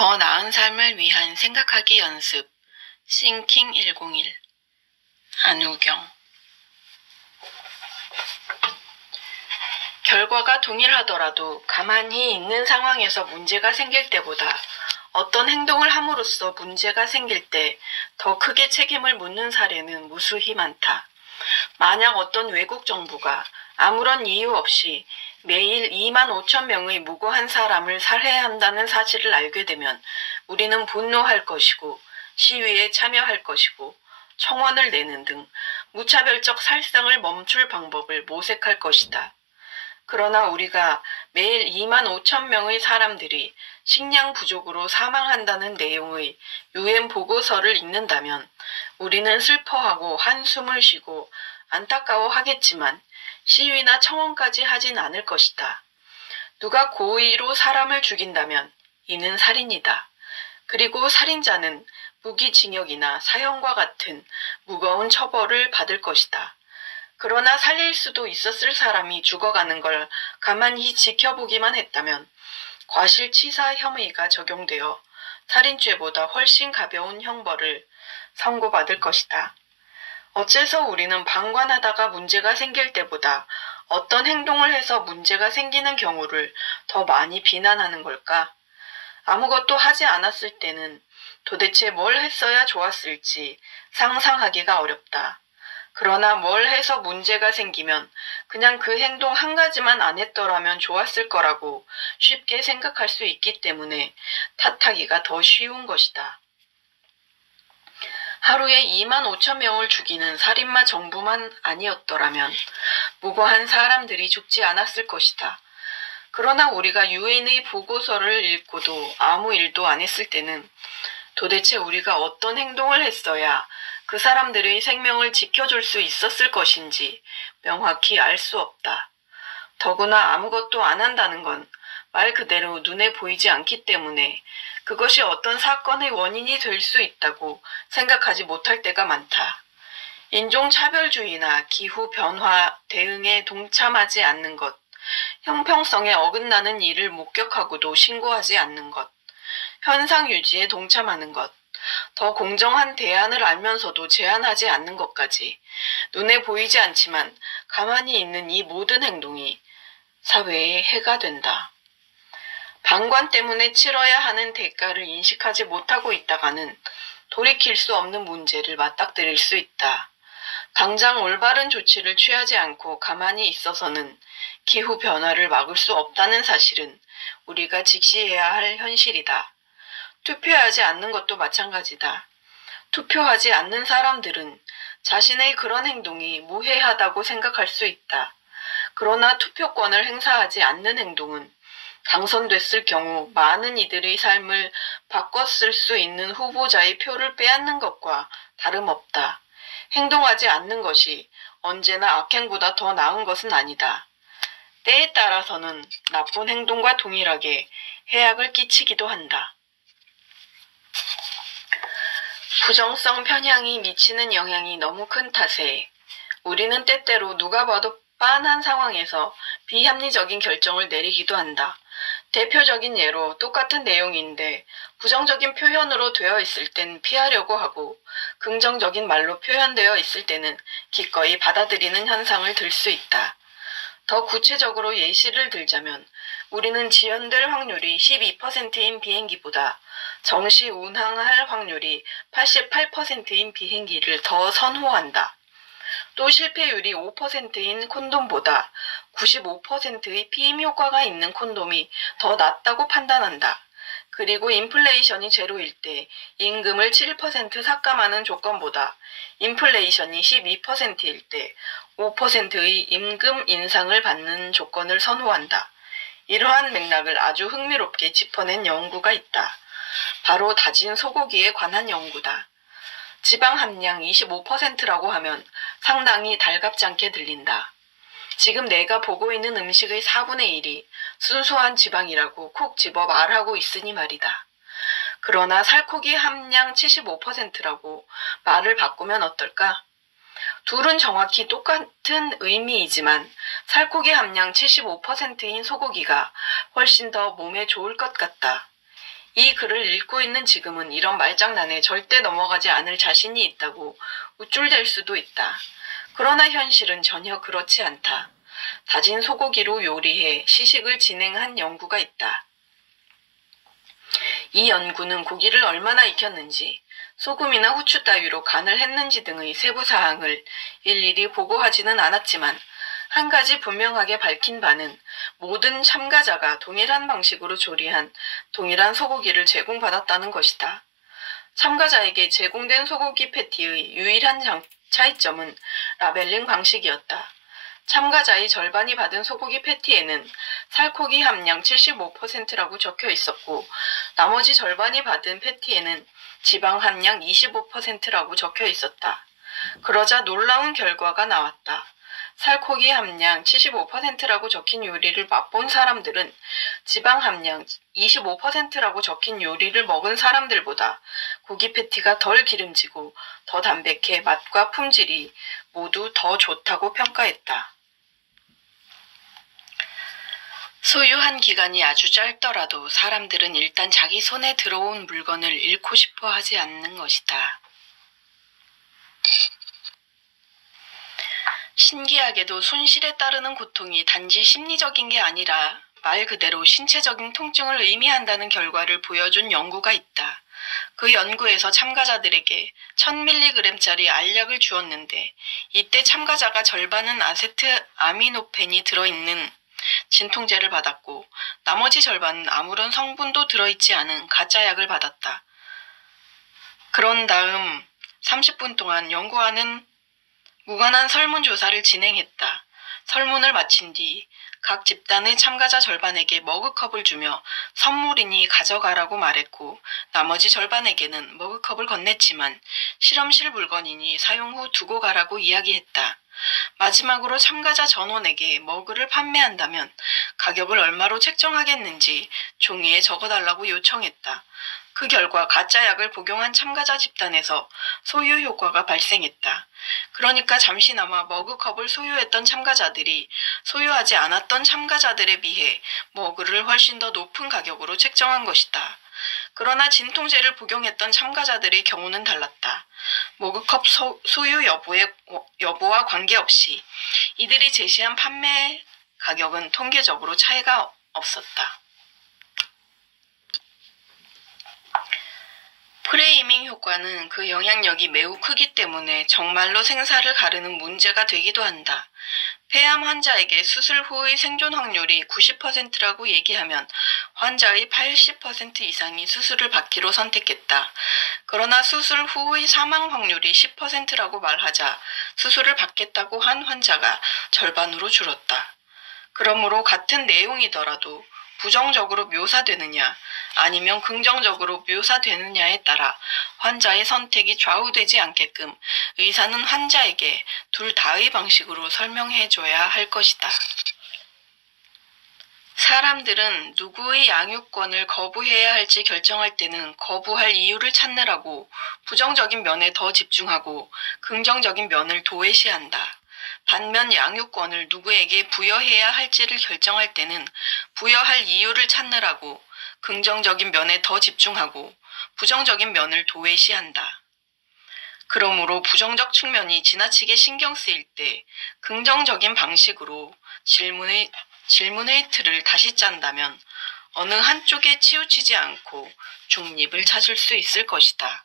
더 나은 삶을 위한 생각하기 연습 싱킹 101 안우경 결과가 동일하더라도 가만히 있는 상황에서 문제가 생길 때보다 어떤 행동을 함으로써 문제가 생길 때 더 크게 책임을 묻는 사례는 무수히 많다. 만약 어떤 외국 정부가 아무런 이유 없이 매일 2만 5천 명의 무고한 사람을 살해한다는 사실을 알게 되면 우리는 분노할 것이고 시위에 참여할 것이고 청원을 내는 등 무차별적 살상을 멈출 방법을 모색할 것이다. 그러나 우리가 매일 2만 5천 명의 사람들이 식량 부족으로 사망한다는 내용의 UN 보고서를 읽는다면 우리는 슬퍼하고 한숨을 쉬고 안타까워하겠지만 시위나 청원까지 하진 않을 것이다. 누가 고의로 사람을 죽인다면 이는 살인이다. 그리고 살인자는 무기징역이나 사형과 같은 무거운 처벌을 받을 것이다. 그러나 살릴 수도 있었을 사람이 죽어가는 걸 가만히 지켜보기만 했다면 과실치사 혐의가 적용되어 살인죄보다 훨씬 가벼운 형벌을 선고받을 것이다. 어째서 우리는 방관하다가 문제가 생길 때보다 어떤 행동을 해서 문제가 생기는 경우를 더 많이 비난하는 걸까? 아무것도 하지 않았을 때는 도대체 뭘 했어야 좋았을지 상상하기가 어렵다. 그러나 뭘 해서 문제가 생기면 그냥 그 행동 한 가지만 안 했더라면 좋았을 거라고 쉽게 생각할 수 있기 때문에 탓하기가 더 쉬운 것이다. 하루에 2만 5천 명을 죽이는 살인마 정부만 아니었더라면 무고한 사람들이 죽지 않았을 것이다. 그러나 우리가 유엔의 보고서를 읽고도 아무 일도 안 했을 때는 도대체 우리가 어떤 행동을 했어야 그 사람들의 생명을 지켜줄 수 있었을 것인지 명확히 알 수 없다. 더구나 아무것도 안 한다는 건 말 그대로 눈에 보이지 않기 때문에 그것이 어떤 사건의 원인이 될 수 있다고 생각하지 못할 때가 많다. 인종차별주의나 기후변화 대응에 동참하지 않는 것, 형평성에 어긋나는 일을 목격하고도 신고하지 않는 것, 현상 유지에 동참하는 것, 더 공정한 대안을 알면서도 제안하지 않는 것까지 눈에 보이지 않지만 가만히 있는 이 모든 행동이 사회에 해가 된다. 방관 때문에 치러야 하는 대가를 인식하지 못하고 있다가는 돌이킬 수 없는 문제를 맞닥뜨릴 수 있다. 당장 올바른 조치를 취하지 않고 가만히 있어서는 기후변화를 막을 수 없다는 사실은 우리가 직시해야 할 현실이다. 투표하지 않는 것도 마찬가지다. 투표하지 않는 사람들은 자신의 그런 행동이 무해하다고 생각할 수 있다. 그러나 투표권을 행사하지 않는 행동은 당선됐을 경우 많은 이들의 삶을 바꿨을 수 있는 후보자의 표를 빼앗는 것과 다름없다. 행동하지 않는 것이 언제나 악행보다 더 나은 것은 아니다. 때에 따라서는 나쁜 행동과 동일하게 해악을 끼치기도 한다. 부정성 편향이 미치는 영향이 너무 큰 탓에 우리는 때때로 누가 봐도 빤한 상황에서 비합리적인 결정을 내리기도 한다. 대표적인 예로 똑같은 내용인데 부정적인 표현으로 되어 있을 땐 피하려고 하고 긍정적인 말로 표현되어 있을 때는 기꺼이 받아들이는 현상을 들 수 있다. 더 구체적으로 예시를 들자면 우리는 지연될 확률이 12%인 비행기보다 정시 운항할 확률이 88%인 비행기를 더 선호한다. 또 실패율이 5%인 콘돔보다 95%의 피임 효과가 있는 콘돔이 더 낫다고 판단한다. 그리고 인플레이션이 제로일 때 임금을 7% 삭감하는 조건보다 인플레이션이 12%일 때 5%의 임금 인상을 받는 조건을 선호한다. 이러한 맥락을 아주 흥미롭게 짚어낸 연구가 있다. 바로 다진 소고기에 관한 연구다. 지방 함량 25%라고 하면 상당히 달갑지 않게 들린다. 지금 내가 보고 있는 음식의 4분의 1이 순수한 지방이라고 콕 집어 말하고 있으니 말이다. 그러나 살코기 함량 75%라고 말을 바꾸면 어떨까? 둘은 정확히 똑같은 의미이지만 살코기 함량 75%인 소고기가 훨씬 더 몸에 좋을 것 같다. 이 글을 읽고 있는 지금은 이런 말장난에 절대 넘어가지 않을 자신이 있다고 우쭐댈 수도 있다. 그러나 현실은 전혀 그렇지 않다. 다진 소고기로 요리해 시식을 진행한 연구가 있다. 이 연구는 고기를 얼마나 익혔는지, 소금이나 후추 따위로 간을 했는지 등의 세부 사항을 일일이 보고하지는 않았지만 한 가지 분명하게 밝힌 바는 모든 참가자가 동일한 방식으로 조리한 동일한 소고기를 제공받았다는 것이다. 참가자에게 제공된 소고기 패티의 유일한 차이점은 라벨링 방식이었다. 참가자의 절반이 받은 소고기 패티에는 살코기 함량 75%라고 적혀 있었고 나머지 절반이 받은 패티에는 지방 함량 25%라고 적혀 있었다. 그러자 놀라운 결과가 나왔다. 살코기 함량 75%라고 적힌 요리를 맛본 사람들은 지방 함량 25%라고 적힌 요리를 먹은 사람들보다 고기 패티가 덜 기름지고 더 담백해 맛과 품질이 모두 더 좋다고 평가했다. 소유한 기간이 아주 짧더라도 사람들은 일단 자기 손에 들어온 물건을 잃고 싶어 하지 않는 것이다. 신기하게도 손실에 따르는 고통이 단지 심리적인 게 아니라 말 그대로 신체적인 통증을 의미한다는 결과를 보여준 연구가 있다. 그 연구에서 참가자들에게 1000mg짜리 알약을 주었는데 이때 참가자가 절반은 아세트 아미노펜이 들어있는 진통제를 받았고 나머지 절반은 아무런 성분도 들어있지 않은 가짜 약을 받았다. 그런 다음 30분 동안 연구원은 무관한 설문조사를 진행했다. 설문을 마친 뒤 각 집단의 참가자 절반에게 머그컵을 주며 선물이니 가져가라고 말했고 나머지 절반에게는 머그컵을 건넸지만 실험실 물건이니 사용 후 두고 가라고 이야기했다. 마지막으로 참가자 전원에게 머그를 판매한다면 가격을 얼마로 책정하겠는지 종이에 적어달라고 요청했다. 그 결과 가짜 약을 복용한 참가자 집단에서 소유 효과가 발생했다. 그러니까 잠시나마 머그컵을 소유했던 참가자들이 소유하지 않았던 참가자들에 비해 머그를 훨씬 더 높은 가격으로 책정한 것이다. 그러나 진통제를 복용했던 참가자들의 경우는 달랐다. 머그컵 소유 여부와 관계없이 이들이 제시한 판매 가격은 통계적으로 차이가 없었다. 프레이밍 효과는 그 영향력이 매우 크기 때문에 정말로 생사를 가르는 문제가 되기도 한다. 폐암 환자에게 수술 후의 생존 확률이 90%라고 얘기하면 환자의 80% 이상이 수술을 받기로 선택했다. 그러나 수술 후의 사망 확률이 10%라고 말하자 수술을 받겠다고 한 환자가 절반으로 줄었다. 그러므로 같은 내용이더라도 부정적으로 묘사되느냐 아니면 긍정적으로 묘사되느냐에 따라 환자의 선택이 좌우되지 않게끔 의사는 환자에게 둘 다의 방식으로 설명해줘야 할 것이다. 사람들은 누구의 양육권을 거부해야 할지 결정할 때는 거부할 이유를 찾느라고 부정적인 면에 더 집중하고 긍정적인 면을 도외시한다. 반면 양육권을 누구에게 부여해야 할지를 결정할 때는 부여할 이유를 찾느라고 긍정적인 면에 더 집중하고 부정적인 면을 도외시한다. 그러므로 부정적 측면이 지나치게 신경 쓰일 때 긍정적인 방식으로 질문의 틀을 다시 짠다면 어느 한쪽에 치우치지 않고 중립을 찾을 수 있을 것이다.